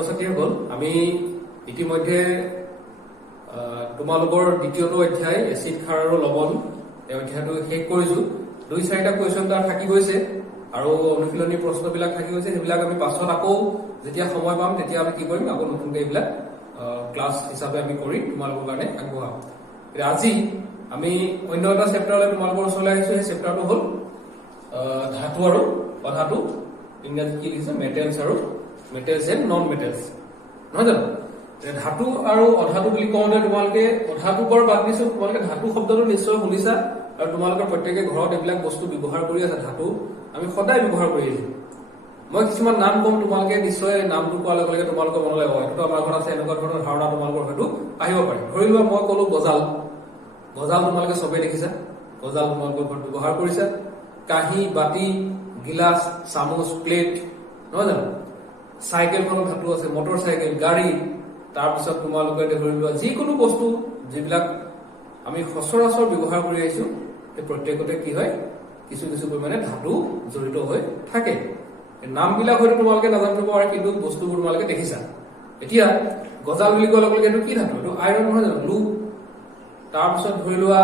ছাত্ৰ-ছাত্ৰীসকল আমি ইতিমধ্যে তোমালোকৰ দ্বিতীয়টো অধ্যায় এচিড ক্ষাৰ আৰু লৱণ এই অধ্যায়টো শেষ কৰিছো 2-4টা কোৱেশ্চন তাৰ থাকি গৈছে আৰু অনুশীলনী প্ৰশ্নবিলাক থাকি গৈছে সেইবিলাক আমি পাছত আকৌ যেতিয়া সময় পাম তেতিয়া আমি কি কৰিম আকৌ নতুনকৈ এইবিলাক ক্লাছ হিচাপে আমি কৰি তোমালোকৰ কাৰণে আগবঢ়াম আজি আমি অন্য এটা চেপ্টাৰলৈ তোমালোকৰ ওচৰলৈ আহিছো এই চেপ্টাৰটো হ'ল ধাতু আৰু অধাতু ইংৰাজীত কি লিখিছে মেটেলছ আৰু মেটেলছ এণ্ড নন মেটেলছ নহয় জানো ধাতু আৰু অধাতু বুলি কওঁতে তোমালোকে অধাতু কৰ বাদ দিছো তোমালোকে ধাতু শব্দটো নিশ্চয় শুনিছা আৰু তোমালোকৰ প্ৰত্যেকে ঘৰত এইবিলাক বস্তু ব্যৱহাৰ কৰি আছে ধাতু আমি সদায় ব্যৱহাৰ কৰি আছো মই কিছুমান নাম কম তোমালোকে নিশ্চয় নামটো কোৱাৰ লগে লগে তোমালোকৰ মনলৈ হয় এইটো আমাৰ ঘৰত আছে এনেকুৱা ধৰণৰ ধাৰণা তোমালোকৰ হয়তো আহিব পাৰে ধৰি লোৱা মই ক'লো গজাল গজাল তোমালোকে চবেই দেখিছা গজাল তোমালোকৰ ঘৰত ব্যৱহাৰ কৰিছা কাঁহী বাতি গিলাচ চামুচ প্লেট নহয় জানো চাইকেলখনৰ ধাতু আছে মটৰ চাইকেল গাড়ী তাৰপিছত তোমালোকে ধৰি লোৱা যিকোনো বস্তু যিবিলাক আমি সচৰাচৰ ব্যৱহাৰ কৰি আহিছো এই প্ৰত্যেকতে কি হয় কিছু কিছু পৰিমাণে ধাতু জড়িত হৈ থাকে নামবিলাক হয়তো তোমালোকে নাজানিব পাৰে কিন্তু বস্তুবোৰ তোমালোকে দেখিছা এতিয়া গজাল বুলি কোৱাৰ লগে লগে এইটো কি ধাতু এইটো আইৰণ নহয় জানো লু তাৰপিছত ধৰি লোৱা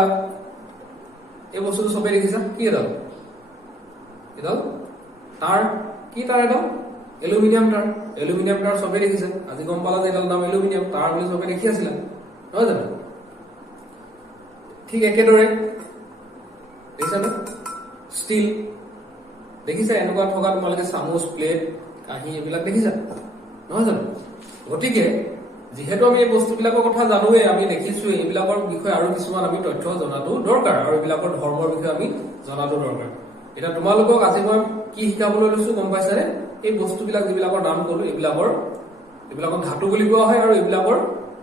এই বস্তুটো চবেই দেখিছা কি এডাল তাৰ কি তাৰ এডাল এলুমিনিয়াম তাৰ চবেই দেখিছে আজি গম পালা যে এডাল নাম এলুমিনিয়াম তাৰ বুলি চবেই দেখি আছিলা নহয় জানো ঠিক একেদৰে দেখিছা ন ষ্টীল দেখিছা এনেকুৱা থকা তোমালোকে চামুচ প্লেট কাঁহী এইবিলাক দেখিছা নহয় জানো গতিকে যিহেতু আমি এই বস্তুবিলাকৰ কথা জানোৱে আমি দেখিছো এইবিলাকৰ বিষয়ে আৰু কিছুমান আমি তথ্য জনাটো দৰকাৰ আৰু এইবিলাকৰ ধৰ্মৰ বিষয়ে আমি জনাটো দৰকাৰ এটা তোমালোকক আজি মই কি শিকাবলৈ লৈছো গম পাইছানে এই বস্তুবিলাক যিবিলাকৰ নাম ক'লো এইবিলাকৰ ধাতু বুলি কোৱা হয় আৰু এইবিলাকৰ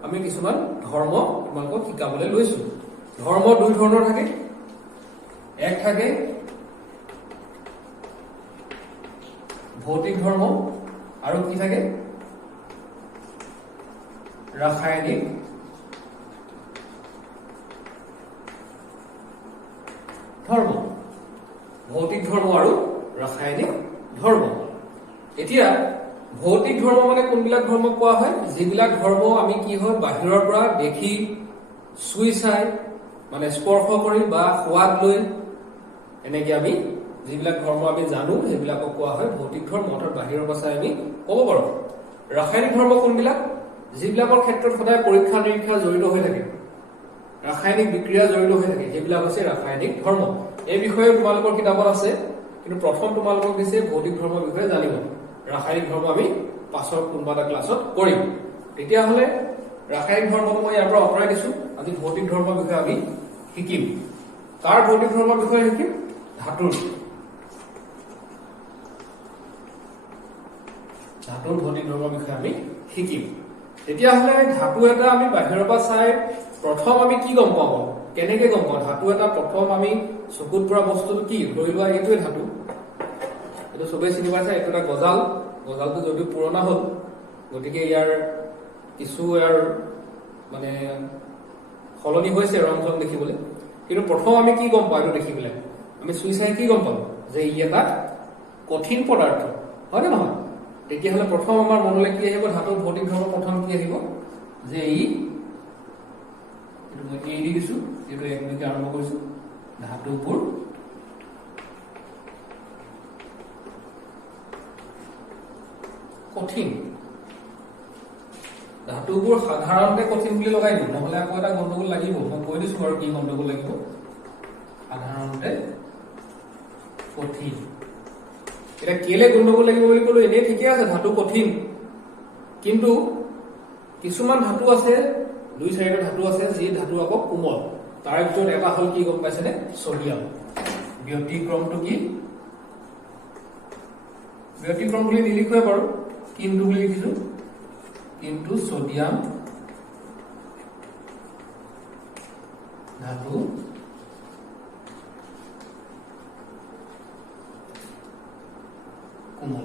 আমি কিছুমান ধৰ্ম তোমালোকক শিকাবলৈ লৈছো ধৰ্ম দুই ধৰণৰ থাকে এক থাকে ভৌতিক ধৰ্ম আৰু কি থাকে ৰাসায়নিক ধৰ্ম ভৌতিক ধৰ্ম আৰু ৰাসায়নিক ধৰ্ম এতিয়া ভৌতিক ধৰ্ম মানে কোনবিলাক ধৰ্ম কোৱা হয় যিবিলাক ধৰ্ম আমি কি হয় বাহিৰৰ পৰা দেখি চুই চাই মানে স্পৰ্শ কৰি বা সোৱাদ লৈ এনেকে আমি যিবিলাক ধৰ্ম আমি জানো সেইবিলাকক কোৱা হয় ভৌতিক ধৰ্ম অৰ্থাৎ বাহিৰৰ পৰা চাই আমি ক'ব পাৰোঁ ৰাসায়নিক ধৰ্ম কোনবিলাক যিবিলাকৰ ক্ষেত্ৰত সদায় পৰীক্ষা নিৰীক্ষা জড়িত হৈ থাকে ৰাসায়নিক বিক্ৰিয়া জড়িত হৈ থাকে সেইবিলাক হৈছে ৰাসায়নিক ধৰ্ম এই বিষয়ে তোমালোকৰ কিতাপত আছে কিন্তু প্ৰথম তোমালোকক দিছে ভৌতিক ধৰ্মৰ বিষয়ে জানিব ৰাসায়নিক ধৰ্ম আমি পাছৰ কোনোবা এটা ক্লাছত কৰিম তেতিয়াহ'লে ৰাসায়নিক ধৰ্মটো মই ইয়াৰ পৰা আঁতৰাই দিছো আজি ভৌতিক ধৰ্মৰ বিষয়ে আমি শিকিম তাৰ ভৌতিক ধৰ্মৰ বিষয়ে শিকিম ধাতুৰ ভৌতিক ধৰ্মৰ বিষয়ে আমি শিকিম তেতিয়াহ'লে ধাতু এটা আমি বাহিৰৰ পৰা চাই প্ৰথম আমি কি গম পাওঁ কেনেকে গম পাওঁ ধাতু এটা প্ৰথম আমি চকুত পৰা বস্তুটো কি ধৰি লোৱা এইটোৱে ধাতু এইটো চবেই চিনি পাইছে এইটো এটা গজালটো যদিও পুৰণা হ'ল গতিকে ইয়াৰ কিছু ইয়াৰ মানে সলনি হৈছে ৰং চং দেখিবলৈ কিন্তু প্ৰথম আমি কি গম পাওঁ এইটো দেখি পেলাই আমি চুই চাই কি গম পালো যে ই এটা কঠিন পদাৰ্থ হয় নে নহয় তেতিয়াহ'লে প্ৰথম আমাৰ মনলৈ কি আহিব ধাতুৰ ভৌতিক ধৰ্ম প্ৰথম কি আহিব যে এইটো মই দি দিছো এইটো একমিনিটে আৰম্ভ কৰিছো ধাতুবোৰ কঠিন ধাতুবোৰ সাধাৰণতে কঠিন বুলি লগাই দিওঁ নহ'লে আকৌ এটা গণ্ডগোল লাগিব মই কৈ দিছো বাৰু কি গণ্ডগোল লাগিব সাধাৰণতে কঠিন এটা কেলে গণ্ডগোল লাগিব বুলি ক'লো এনেই ঠিকে আছে ধাতু কঠিন কিন্তু কিছুমান ধাতু আছে 2-4টা ধাতু আছে যি ধাতু আকৌ কোমল তাৰ ভিতৰত এটা হ'ল কি গম পাইছেনে সোডিয়াম ব্যতিক্ৰমটো কি ব্যতিক্ৰম বুলি নিলিখোৱে বাৰু কিন্তু বুলি লিখিছো কিন্তু সোডিয়াম ধাতু কোমল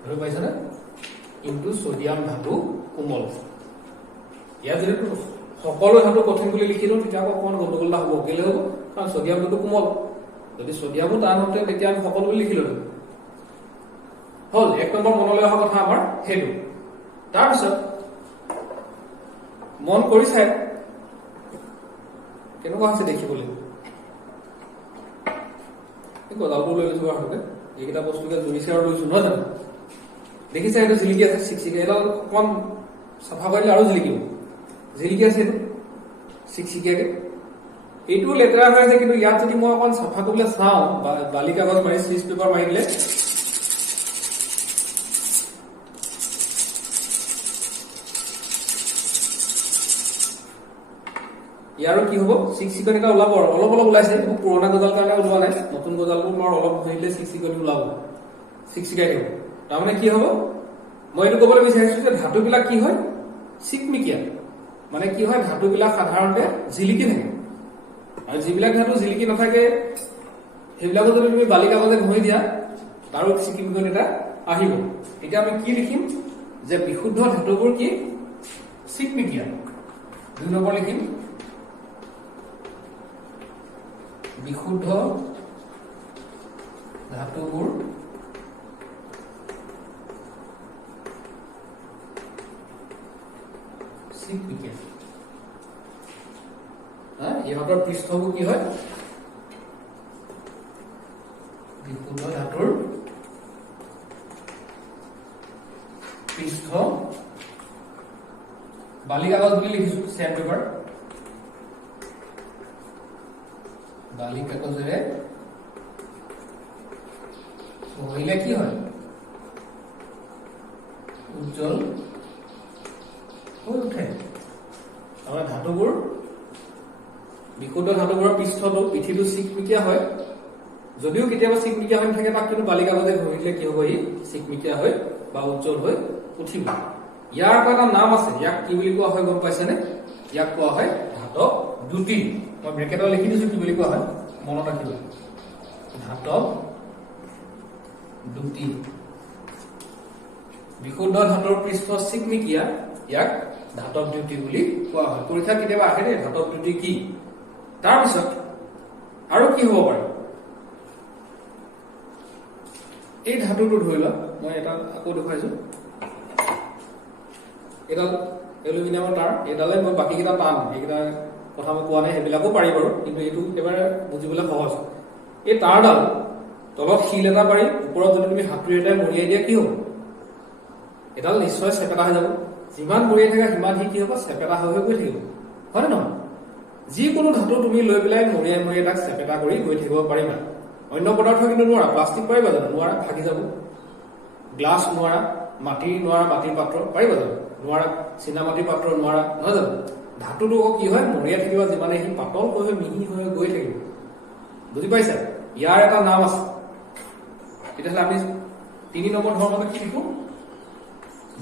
বুজি পাইছানে কিন্তু সোডিয়াম ধাতু কোমল ইয়াত যদি সকলো ধাতু কঠিন বুলি লিখি দিওঁ তেতিয়া আকৌ অকণমান গণ্ডগোল এটা হ'ব কেলে হ'ব কাৰণ সোডিয়ামটো কোমল যদি সোডিয়ামো টান হতে তেতিয়া আমি সকলো বুলি লিখি ল'লো হ'ল এক নম্বৰ মনলৈ অহা কথা আমাৰ সেইটো তাৰপিছত মন কৰি চাই কেনেকুৱা হৈছে দেখিবলৈ। গজালটো লৈ লৈছো হাততে, এইকেইটা বস্তুকে জুৰিছে আৰু লৈছো নহয় জানো। দেখিছে এইটো জিলিকি আছে চিকচিকি, এডাল অকমান চাফা কৰিলে আৰু জিলিকিব, জিলিকি আছে এইটো চিকচিকিয়াকে। এইটো লেতেৰা হৈ আছে, কিন্তু ইয়াত যদি মই অকণ চাফা কৰিবলৈ চাওঁ, বালি কাগজ মাৰি চিজ পেপাৰ মাৰি দিলে ইয়াৰো কি হব, চিকচিকনি এটা ওলাব আৰু অলপ অলপ ওলাইছে। মোৰ পুৰণা গজাল কাৰণে ওলোৱা নাই, নতুন গজালটো মই অলপ ধৰিলে চিকচিকনি ওলাব, চিকচিকাই দিব। তাৰমানে কি হব, মই এইটো কবলৈ বিচাৰিছো যে ধাতুবিলাক কি হয়, চিকমিকিয়া। মানে কি হয়, ধাতুবিলাক সাধাৰণতে জিলিকি থাকে, আৰু যিবিলাক ধাতু জিলিকি নাথাকে সেইবিলাকো যদি তুমি বালি কাগজে ঘঁহি দিয়া তাৰো চিকমিকনি এটা আহিব। এতিয়া আমি কি লিখিম, যে বিশুদ্ধ ধাতুবোৰ কি চিকমিকিয়া। 2 নম্বৰ লিখিম, বিশুদ্ধ ধাতুবোৰ চিকমিকিয়া। ইহঁতৰ পৃষ্ঠবোৰ কি হয়, বিশুদ্ধ ধাতুৰ পৃষ্ঠ বালি কাগজ বুলি লিখিছো, চেণ্ড পেপাৰ, বালি কাগজেৰে ঘঁহিলে কি হয়, উজ্জ্বল হৈ উঠে। আমাৰ ধাতুবোৰ, বিশুদ্ধ ধাতুবোৰৰ পৃষ্ঠটো পিঠিটো চিকমিকিয়া হয়, যদিও কেতিয়াবা চিকমিকিয়া হৈ থাকে, তাক কিন্তু বালি কাগজে ঘঁহিলে কি হ'ব, ই চিকমিকিয়া হৈ বা উজ্জ্বল হৈ উঠিব। ইয়াৰ এটা নাম আছে, ইয়াক কি বুলি কোৱা হয় গম পাইছেনে? ইয়াক কোৱা হয় ধাতৱ দ্যুতি। মই ব্ৰেকেটত লিখি দিছো কি বুলি কোৱা হয়, মনত ৰাখিব, ধাতৱ দ্যুতি। বিশুদ্ধ ধাতুৰ পৃষ্ঠ চিকমিকিয়া, ইয়াক ধাতৱ দ্যুতি বুলি কোৱা হয়। পৰীক্ষা কেতিয়াবা আহে দেই, ধাতৱ দ্যুতি কি। তাৰপিছত আৰু কি হব পাৰে, এই ধাতুটো ধৰি লোৱা, মই এটা আকৌ দেখুৱাইছো, এডাল এলুমিনিয়ামৰ তাঁৰ, এইডালে মই বাকী কেইটা টান, এইকেইটা কথা মই কোৱা নাই, সেইবিলাকো পাৰি বাৰু, কিন্তু এইটো একেবাৰে বুজিবলৈ সহজ। এই তাঁৰডাল তলত শিল এটা পাৰি, ওপৰত যদি তুমি হাতুৰি এটাই মৰিয়াই দিয়া কি হব, এডাল নিশ্চয় চেপেটা হৈ যাব। যিমান মৰিয়াই থাকে সিমান কি হব, চেপেটা হৈ গৈ থাকিব, হয় নে নহয়? যিকোনো ধাতু তুমি লৈ পেলাই মৰিয়াই মৰিয়াই তাক চেপেটা কৰি গৈ থাকিব পাৰিবা। অন্য পদাৰ্থ কিন্তু নোৱাৰা, প্লাষ্টিক পাৰিবা জানো, নোৱাৰা, ভাগি যাব। গ্লাছ নোৱাৰা, মাটি নোৱাৰা, মাটিৰ পাত্ৰ পাৰিবা জানো, নোৱাৰা। চীনা মাটিৰ পাত্ৰ নোৱাৰা, নহয় জানো? ধাতুটো কি হয়, মৰিয়াই থাকিবা, যিমানে সি পাতল হৈ মিহি হৈ গৈ থাকিব। বুজি পাইছা? ইয়াৰ এটা নাম আছে। তেতিয়াহ'লে আমি 3 নম্বৰ ধৰ্মতে কি লিখো,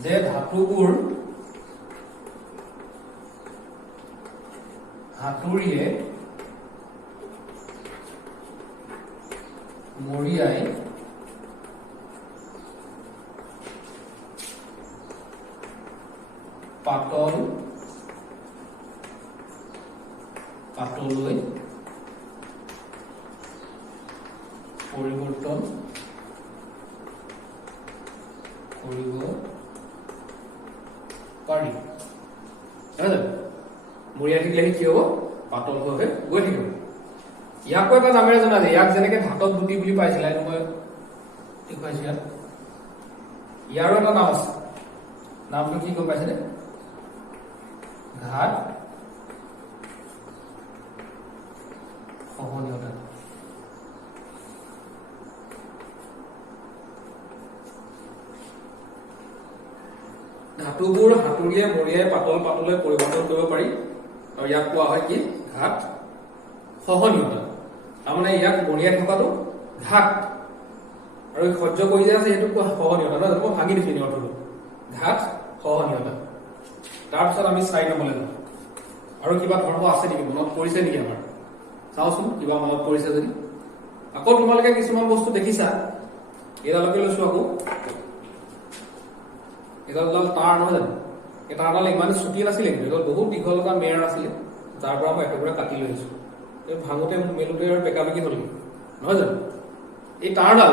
যে ধাতুবোৰ হাতুৰিয়ে মৰিয়াই পাতলৈ পৰিৱৰ্তন কৰিব পাৰি। মৰিয়াই থাকিলে কি হব, পাতল হৈ গৈ থাকিব। ইয়াকো এটা নামেৰে জনা যায়, ইয়াক যেনেকে ধাতৱ দ্যুতি বুলি পাইছিলে, মই দেখুৱাইছো ইয়াত। ইয়াৰো এটা নাম আছে, নামটো কি গম পাইছেনে? ঘাত সহনীয়তা। ধাতুবোৰ হাতুৰিয়ে মৰিয়াই পাতল পাতলৈ পৰিৱৰ্তন কৰিব পাৰি, আৰু ইয়াক কোৱা হয় কি, ঘাত সহনীয়তা। তাৰমানে ইয়াক মৰিয়াই থকাটো ঘাত, আৰু সহ্য কৰি যে আছে সেইটো সহনীয়তা, নহয় জানো? মই ভাঙি দিছো এই অৰ্থটো, ঘাত সহনীয়তা। তাৰপিছত আমি 4 নম্বৰলৈ যাওঁ। আৰু কিবা ধৰ্ম আছে নেকি, মনত পৰিছে নেকি আমাৰ? চাওচোন কিবা মনত পৰিছে যদি। আকৌ তোমালোকে কিছুমান বস্তু দেখিছা, এইডালকে লৈছো আকৌ, এডাল তাঁৰ, নহয় জানো? এই তাঁৰডাল ইমান চুটি নাছিলে, কিন্তু এডাল বহুত দীঘল এটা মেৰ আছিলে, তাৰ পৰা মই একেবাৰে কাটি লৈ আহিছো। ভাঙোতে মেলোতে আৰু বেকাবেকি হল, নহয় জানো? এই তাঁৰডাল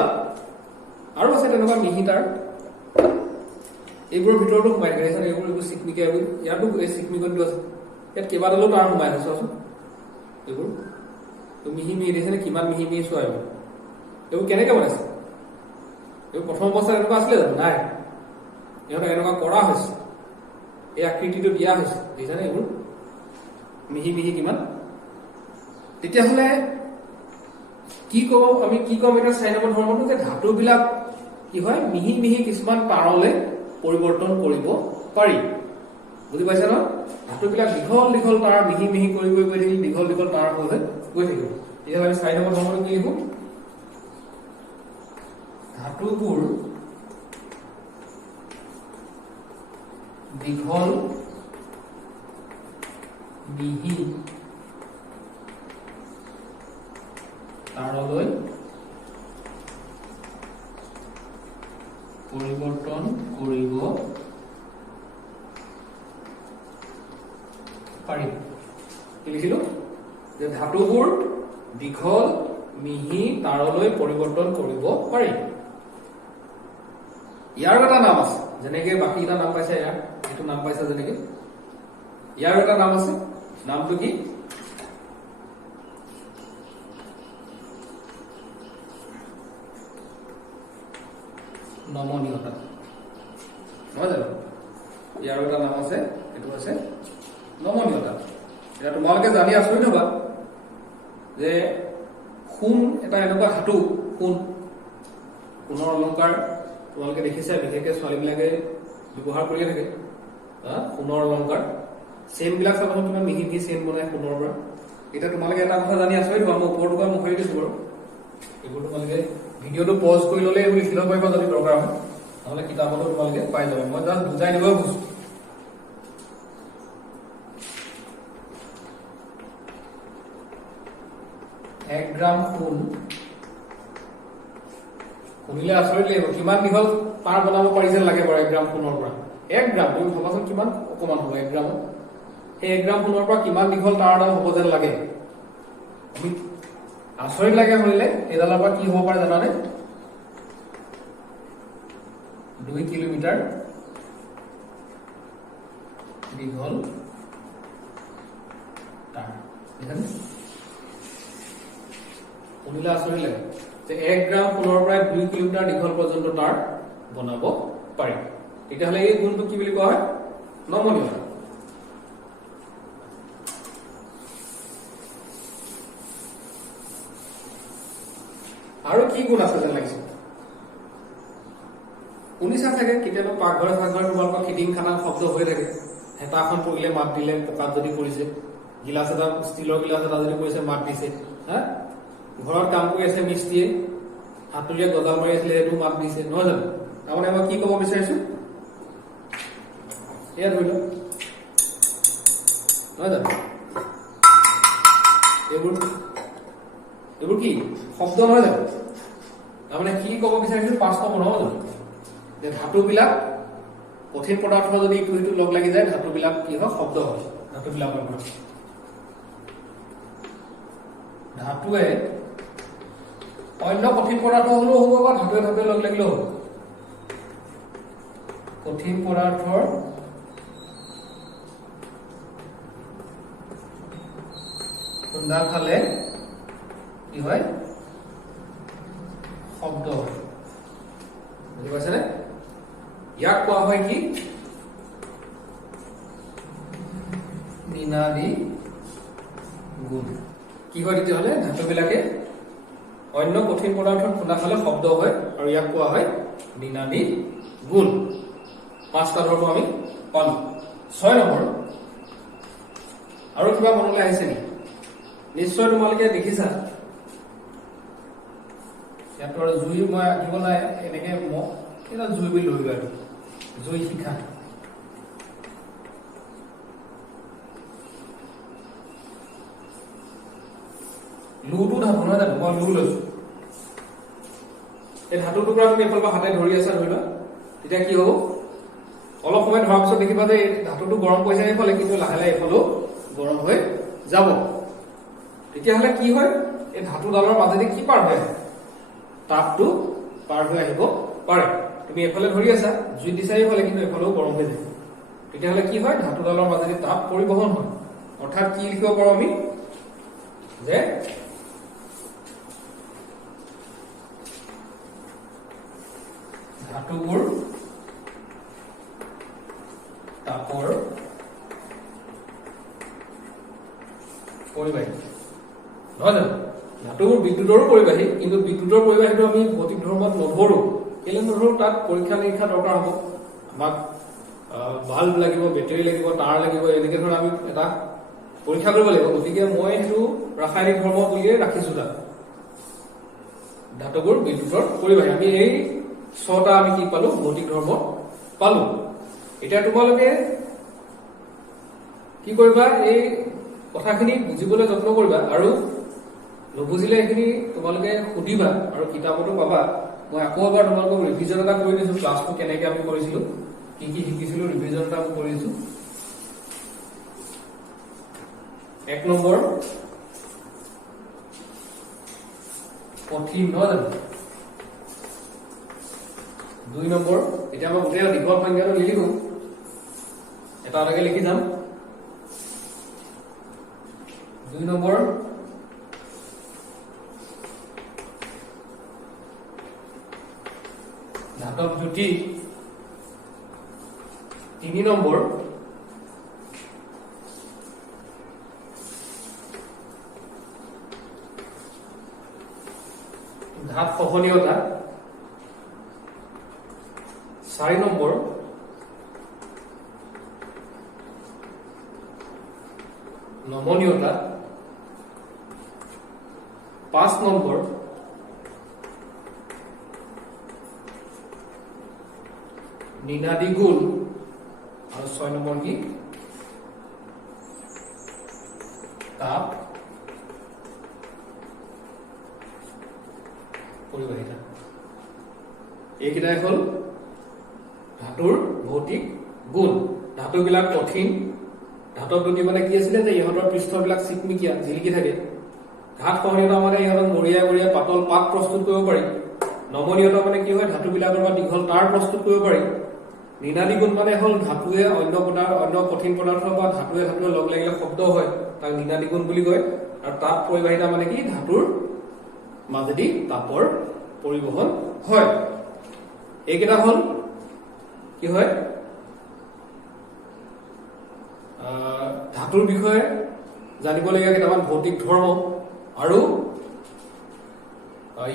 আৰু আছে তেনেকুৱা মিহি তাঁৰ, এইবোৰৰ ভিতৰতো সোমাই থাকে চাগে এইবোৰ চিকমিকা এইবোৰ ইয়াতো এই চিকমিকনটো আছে ইয়াত কেইবাডালো তাৰ সোমাই আছে চোৱাচোন এইবোৰ তো মিহি মিহি দেখিছেনে কিমান মিহি মিহি চোৱা এইবোৰ কেনেকৈ বনাইছে এইবোৰ প্ৰথম অৱস্থাত এনেকুৱা আছিলে জানো নাই ইহঁতক এনেকুৱা কৰা হৈছে এই আকৃতিটো দিয়া হৈছে দেখিছানে এইবোৰ মিহি মিহি কিমান তেতিয়াহ'লে কি ক'ব আমি কি ক'ম এটা 4 নম্বৰ ধৰ্মটো যে ধাতুবিলাক কি হয় মিহি মিহি কিছুমান তাৰলৈ পৰিৱৰ্তন কৰিব পাৰি বুজি পাইছা ন ধাতুবিলাক দীঘল দীঘল তাঁৰ মিহি মিহি কৰি গৈ থাকিলে দীঘল দীঘল তাঁৰ হৈ গৈ থাকিব এতিয়া আমি 4 নম্বৰ ধৰ্মটো কি লিখো ধাতুবোৰ দীঘল মিহি তাঁৰলৈ পৰিৱৰ্তন কৰিব পাৰি কি লিখিলো যে ধাতুবোৰ দীঘল মিহি তাঁৰলৈ পৰিৱৰ্তন কৰিব পাৰি ইয়াৰ এটা নাম আছে যেনেকে বাকি এটা নাম পাইছে ইয়াৰ এইটো নাম পাইছে যেনেকে ইয়াৰ এটা নাম আছে নামটো কি নমনীয়তা নহয় জানো ইয়াৰ এটা নাম আছে এইটো আছে নমনীয়তা এতিয়া তোমালোকে জানি আচৰিত হবা যে সোণ এটা এনেকুৱা ধাতু সোণৰ অলংকাৰ তোমালোকে দেখিছা বিশেষকৈ ছোৱালীবিলাকে ব্যৱহাৰ কৰিয়ে থাকে সোণৰ অলংকাৰ চেইনবিলাক চাবাচোন কিমান মিহি মিহি চেইন বনায় সোণৰ পৰা এতিয়া তোমালোকে এটা কথা জানি আচৰিত হোৱা মই ওপৰটো পৰা মুখৰি দিছো বাৰু এইবোৰ তোমালোকে ভিডিঅ'টো পজ কৰি ল'লে এইবোৰ লিখি ল'ব পাৰিবা যদি দৰকাৰ হয় নহ'লে কিতাপতো তোমালোকে পাই যাবা মই জাষ্ট বুজাই দিব খুজিছো 1 গ্ৰাম সোণ শুনিলে আচৰিত লাগিব কিমান দীঘল তাঁৰ বনাব পাৰিছে লাগে বাৰু 1 গ্ৰাম সোণৰ পৰা 1 গ্ৰাম তুমি ভাবাচোন কিমান অকমান হ'ব 1 গ্ৰামত সেই 1 গ্ৰাম সোণৰ পৰা কিমান দীঘল তাঁৰ দাম হ'ব যেন লাগে আচৰিত লাগে শুনিলে এইডালৰ পৰা কি হ'ব পাৰে জানানে 2 কিলোমিটাৰ দীঘল তাঁৰ শুনিলে আচৰিত লাগে যে 1 গ্ৰাম সোণৰ পৰা 2 কিলোমিটাৰ দীঘল পৰ্যন্ত তাঁৰ বনাব পাৰি তেতিয়াহ'লে এই গুণটো কি বুলি কোৱা হয় নমনীয়তা আৰু কি গুণ আছে যেন লাগিছে শুনিছা চাগে কেতিয়াবা পাকঘৰে তোমালোকৰ খিটিং খানা শব্দ হৈ থাকে হেতাখন পৰিলে মাত দিলে পকাত যদি পৰিছে গিলাচ এটা ষ্টীলৰ গিলাচ এটা যদি পৰিছে মাত দিছে হা ঘৰত কাম কৰি আছে মিস্ত্ৰীয়ে হাতুৰিয়ে গজাল মাৰি আছিলে এইটো মাত দিছে নহয় জানো তাৰমানে মই কি ক'ব বিচাৰিছো এয়া ধৰি লওক নহয় জানো এইবোৰ কি শব্দ নহয় জানো তাৰমানে কি ক'ব বিচাৰিছো 5 নম্বৰ নহয় জানো যে ধাতুবিলাক কঠিন পদাৰ্থ যদি ইটো সিটো লগ লাগি যায় ধাতুবিলাক কি হয় শব্দ হয় ধাতুবিলাকৰ পৰা ধাতুৱে অন্য কঠিন পদাৰ্থ হলেও হ'ব বা ধাতুৱে লগ লাগিলেও হ'ব কঠিন পদাৰ্থৰ খুন্দা খালে কি হয় শব্দ হয় বুজি পাইছেনে ইয়াক কোৱা হয় কি নিনাদী গুণ কি হয় তেতিয়াহ'লে ধাতুবিলাকে অন্য কঠিন পদাৰ্থৰ খুন্দা খালে শব্দ হয় আৰু ইয়াক কোৱা হয় নিনাদী গুণ 5টা ধৰ্ম আমি পালো 6 নম্বৰ আৰু কিবা মনলৈ আহিছে নেকি নিশ্চয় তোমালোকে দেখিছা ইয়াত আৰু জুই মই আঁকিব নাই এনেকে এটা জুই বুলি ধৰিবা আৰু জুই শিখা লুটো ধাতু নহয় জানো মই লু লৈছো এই ধাতু টুকুৰা তুমি এফালৰ পৰা হাতে ধৰি আছা ধৰি লোৱা তেতিয়া কি হ'ব অলপ সময় ধৰাৰ পিছত দেখিবা যে ধাতুটো গৰম কৰিছে এইফালে কিন্তু লাহে লাহে এইফালেও গৰম হৈ যাব তেতিয়াহ'লে কি হয় এই ধাতুডালৰ মাজেদি কি পাৰ হৈ আহে তাপটো পাৰ হৈ আহিব পাৰে তুমি এফালে ধৰি আছা জুই দিছা এইফালে কিন্তু এফালেও গৰম হৈ যায় তেতিয়াহ'লে কি হয় ধাতুডালৰ মাজেদি তাপ পৰিবহন হয় অৰ্থাৎ কি লিখিব পাৰো আমি যে ধাতুবোৰ তাপৰ পৰিবাহী নহয় জানো ধাতুবোৰ বিদ্যুতৰো পৰিবাহী কিন্তু বিদ্যুতৰ পৰিবাহীটো আমি ভৌতিক ধৰ্মত নধৰো কেলে নধৰো তাত পৰীক্ষা নিৰীক্ষা দৰকাৰ হ'ব আমাক বাল্ব লাগিব বেটাৰী লাগিব তাঁৰ লাগিব এনেকে ধৰ আমি এটা পৰীক্ষা কৰিব লাগিব গতিকে মই সেইটো ৰাসায়নিক ধৰ্ম বুলিয়ে ৰাখিছো তাত ধাতুবোৰ বিদ্যুতৰ পৰিবাহী আমি এই ছটা আমি কি পালো ভৌতিক ধৰ্ম পালো এতিয়া তোমালোকে কি কৰিবা এই কথাখিনি বুজিবলৈ যত্ন কৰিবা আৰু নুবুজিলে এইখিনি তোমালোকে সুধিবা আৰু কিতাপতো পাবা মই আকৌ এবাৰ তোমালোকক ৰিভিজন এটা কৰি দিছো ক্লাছটো কেনেকে আমি কৰিছিলো কি কি শিকিছিলো ৰিভিজন এটা আমি কৰি দিছো 1 নম্বৰ কঠিন নহয় জানো 2 নম্বৰ এতিয়া মই গোটেই দীঘল সংজ্ঞাটো লিখো এটা এটাকে লিখি যাম 2 নম্বৰ ধাতব জ্যোতি 3 নম্বৰ ধাত সহনীয়তা 4 নম্বৰ নমনীয়তা 5 নম্বৰ নিনাদী গুণ আৰু 6 নম্বৰ কি তাপ পৰিবাহিতা এইকেইটাই হ'ল ধাতুৰ ভৌতিক গুণ ধাতুবিলাক কঠিন ধাতব জ্যোতি মানে কি আছিলে যে ইহঁতৰ পৃষ্ঠবিলাক চিকমিকিয়া জিলিকি থাকে ঘাত সহনীয়তা মানে ইহঁতক মৰিয়া মৰিয়া পাতল পাত প্ৰস্তুত কৰিব পাৰি নমনীয়তা মানে কি হয় ধাতুবিলাকৰ পৰা দীঘল তাঁৰ প্ৰস্তুত কৰিব পাৰি নিনাদী গুণ মানে হ'ল ধাতুৱে অন্য কঠিন পদাৰ্থ বা ধাতুৱে লগ লাগিলে শব্দ হয় তাক নিনাদী গুণ বুলি কয় আৰু তাপ পৰিবাহিতা মানে কি ধাতুৰ মাজেদি তাপৰ পৰিবহন হয় এইকেইটা হ'ল কি হয় ধাতুৰ বিষয়ে জানিবলগীয়া কেইটামান ভৌতিক ধৰ্ম আৰু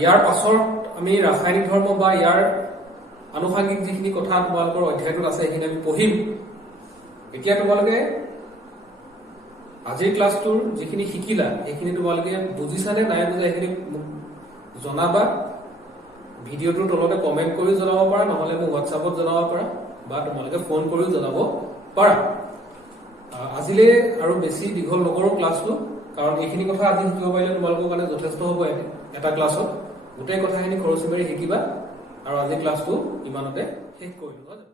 ইয়াৰ পাছত আমি ৰাসায়নিক ধৰ্ম বা ইয়াৰ আনুষাংগিক যিখিনি কথা তোমালোকৰ অধ্যায়টোত আছে সেইখিনি আমি পঢ়িম এতিয়া তোমালোকে আজিৰ ক্লাছটোৰ যিখিনি শিকিলা সেইখিনি তোমালোকে বুজিছানে নাই বুজা সেইখিনি জনাবা ভিডিঅ'টোৰ তলতে কমেন্ট কৰি জনাব পাৰা নহলে মোক হোৱাটছআপত জনাব পাৰা বা তোমালোকে ফোন কৰিও জনাব পাৰা আজিলে আৰু বেছি দীঘল নকৰো ক্লাছটো কাৰণ এইখিনি কথা আজি শিকিব পাৰিলে তোমালোকৰ কাৰণে যথেষ্ট হ'ব এটা ক্লাছত গোটেই কথাখিনি খৰচি মাৰি শিকিবা আৰু আজি ক্লাছটো ইমানতে শেষ কৰিলো